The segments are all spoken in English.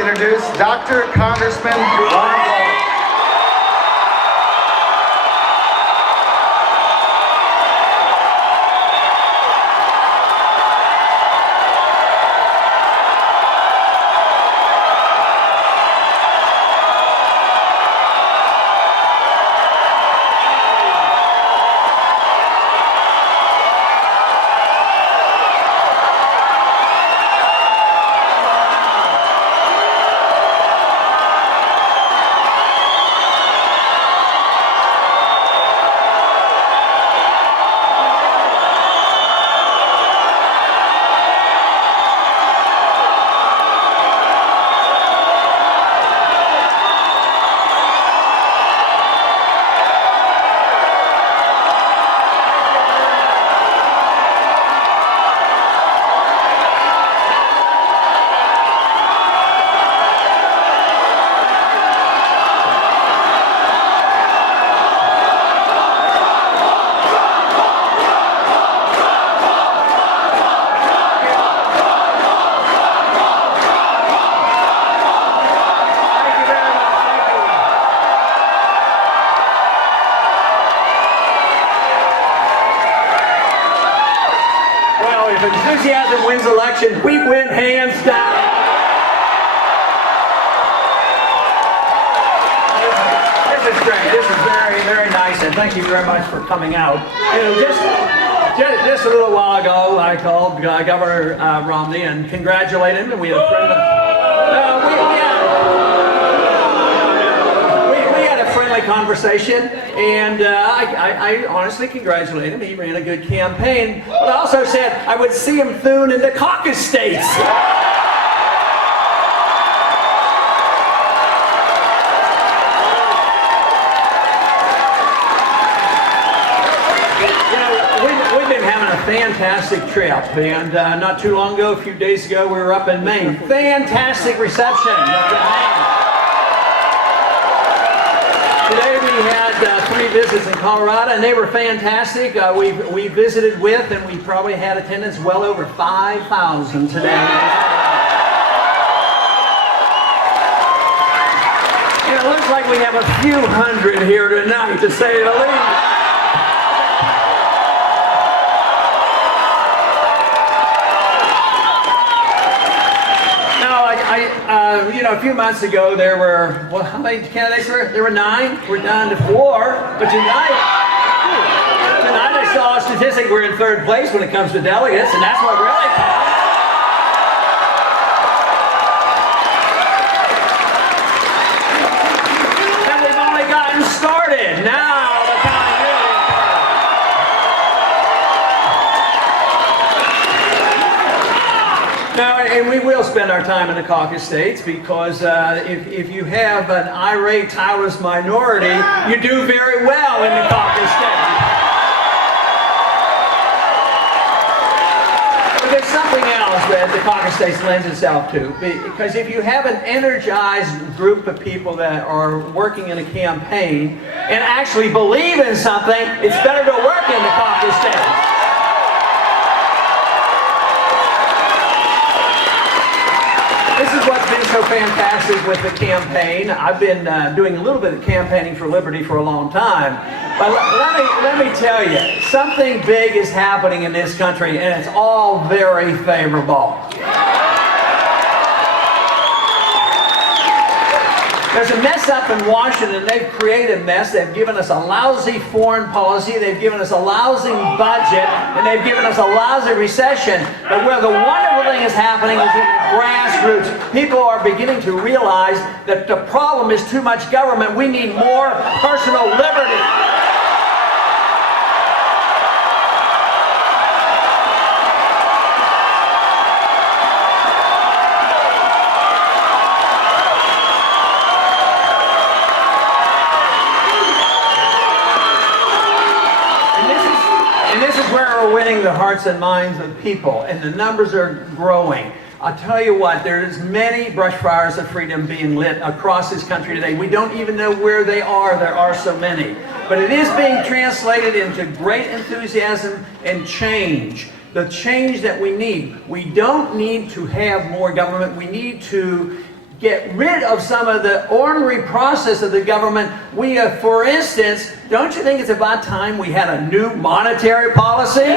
to introduce Dr. Congressman Ron Paul. If enthusiasm wins elections, we win hands down. This is great. This is very, very nice, and thank you very much for coming out. You know, just a little while ago, I called Governor Romney and congratulated him, and we had a friend of. We had a friendly conversation, and I honestly congratulate him. He ran a good campaign, but I also said I would see him soon in the caucus states. We've been having a fantastic trip, and not too long ago, a few days ago, we were up in Maine. Fantastic reception up in Maine. Today we had 3 visits in Colorado, and they were fantastic. We visited with, and we probably had attendance well over 5,000 today. It looks like we have a few hundred here tonight, to say the least. You know, a few months ago there were, well, how many candidates were there? There were 9. We're down to 4. But tonight I saw a statistic. We're in 3rd place when it comes to delegates, and that's what really counts. And we've only gotten started. Now the counting really starts. Now, and we will spend our time in the caucus states, because if you have an irate, tireless minority, you do very well in the caucus states. But there's something else that the caucus states lends itself to, because if you have an energized group of people that are working in a campaign and actually believe in something, it's better to work in the caucus states. This is what's been so fantastic with the campaign. I've been doing a little bit of campaigning for Liberty for a long time. But let me tell you, something big is happening in this country, and it's all very favorable. There's a mess up in Washington. They've created a mess. They've given us a lousy foreign policy. They've given us a lousy budget. And they've given us a lousy recession. But where the wonderful thing is happening is in the grassroots. People are beginning to realize that the problem is too much government. We need more personal liberty. We're winning the hearts and minds of people, and the numbers are growing. I'll tell you what, there's many brush fires of freedom being lit across this country today. We don't even know where they are. There are so many. But it is being translated into great enthusiasm and change. The change that we need. We don't need to have more government. We need to get rid of some of the ornery process of the government. For instance, don't you think it's about time we had a new monetary policy?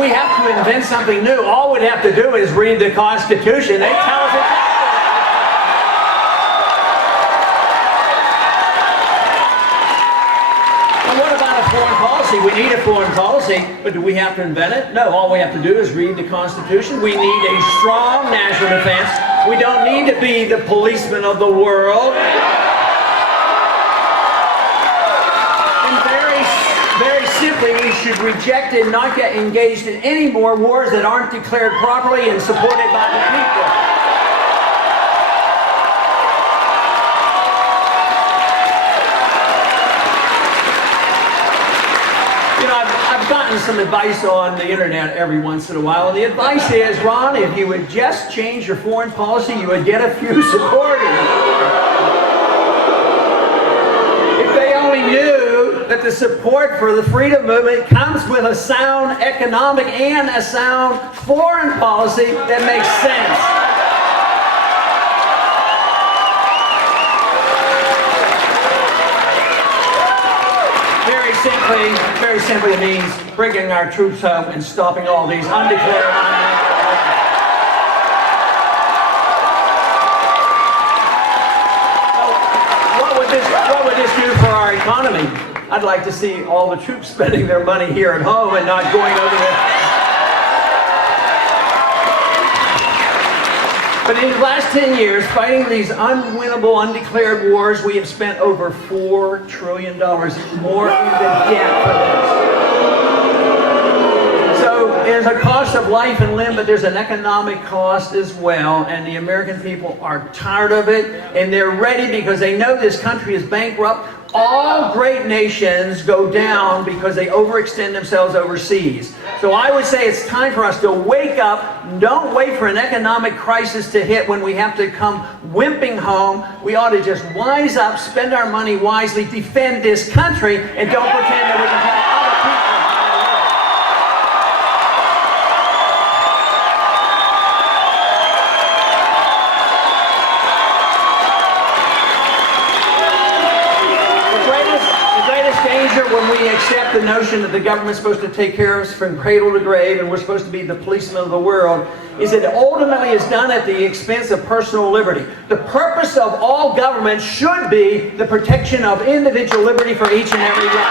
We have to invent something new. All we'd have to do is read the Constitution. They tell us exactly. And what about a foreign policy? We need a foreign policy, but do we have to invent it? No, all we have to do is read the Constitution. We need a strong national defense. We don't need to be the policeman of the world. Very simply, we should reject and not get engaged in any more wars that aren't declared properly and supported by the people. You know, I've gotten some advice on the internet every once in a while, and the advice is, Ron, if you would just change your foreign policy, you would get a few supporters. If they only knew that the support for the freedom movement comes with a sound economic and a sound foreign policy that makes sense. Very simply it means bringing our troops home and stopping all these undeclared What would this do for our economy? I'd like to see all the troops spending their money here at home and not going over there. But in the last 10 years, fighting these unwinnable, undeclared wars, we have spent over $4 trillion more in the debt for this. So there's a cost of life and limb, but there's an economic cost as well, and the American people are tired of it, and they're ready because they know this country is bankrupt. All great nations go down because they overextend themselves overseas. So I would say it's time for us to wake up. Don't wait for an economic crisis to hit when we have to come wimping home. We ought to just wise up, spend our money wisely, defend this country, and don't pretend that we can tell other people. When we accept the notion that the government's supposed to take care of us from cradle to grave and we're supposed to be the policemen of the world, is that it ultimately is done at the expense of personal liberty. The purpose of all government should be the protection of individual liberty for each and every one.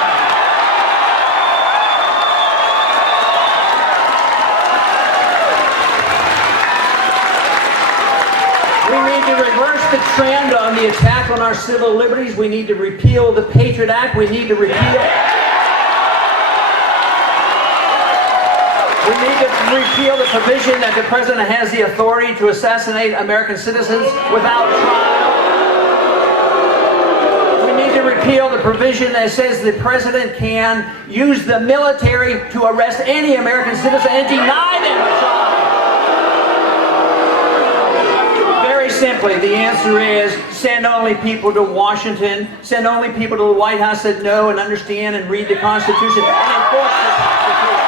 We need to reverse the trend on the attack on our civil liberties. We need to repeal the Patriot Act. We need to repeal the provision that the president has the authority to assassinate American citizens without trial. We need to repeal the provision that says the president can use the military to arrest any American citizen and deny them a trial. Simply, the answer is send only people to Washington, send only people to the White House that know and understand and read the Constitution and enforce the Constitution.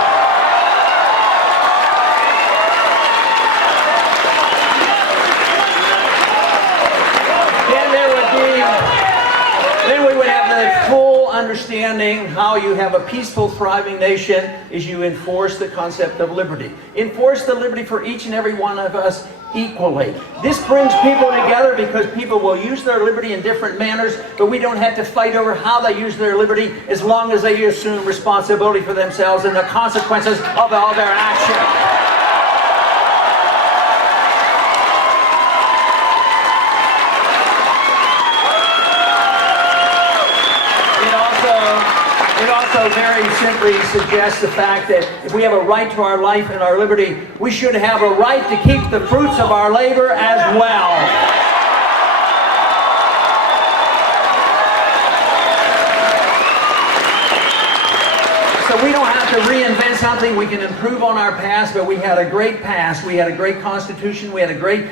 Then we would have the full understanding how you have a peaceful, thriving nation is you enforce the concept of liberty. Enforce the liberty for each and every one of us equally. This brings people together because people will use their liberty in different manners, but we don't have to fight over how they use their liberty as long as they assume responsibility for themselves and the consequences of all their actions. It also very simply suggests the fact that if we have a right to our life and our liberty, we should have a right to keep the fruits of our labor as well. So we don't have to reinvent something. We can improve on our past, but we had a great past. We had a great Constitution. We had a great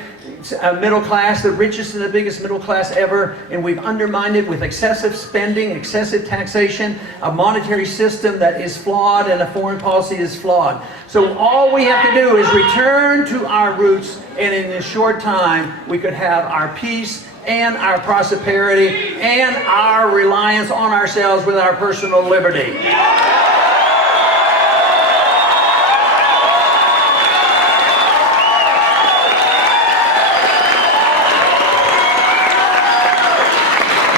middle class, the richest and the biggest middle class ever, and we've undermined it with excessive spending, excessive taxation, a monetary system that is flawed, and a foreign policy is flawed. So all we have to do is return to our roots, and in a short time we could have our peace and our prosperity and our reliance on ourselves with our personal liberty.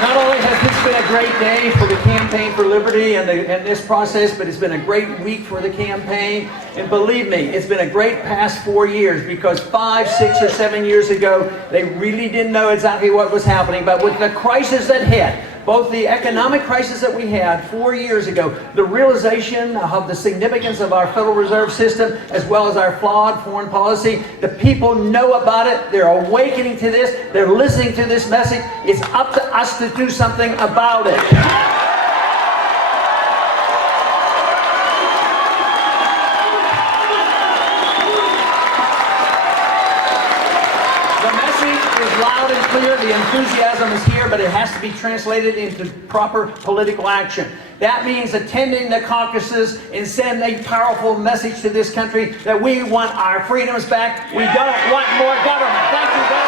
Not only has this been a great day for the Campaign for Liberty and this process, but it's been a great week for the campaign. And believe me, it's been a great past 4 years, because 5, 6, or 7 years ago, they really didn't know exactly what was happening. But with the crisis that hit, both the economic crisis that we had 4 years ago, the realization of the significance of our Federal Reserve System, as well as our flawed foreign policy, the people know about it. They're awakening to this. They're listening to this message. It's up to us to do something about it. Loud and clear, the enthusiasm is here, but it has to be translated into proper political action. That means attending the caucuses and send a powerful message to this country that we want our freedoms back. We don't want more government. Thank you very much.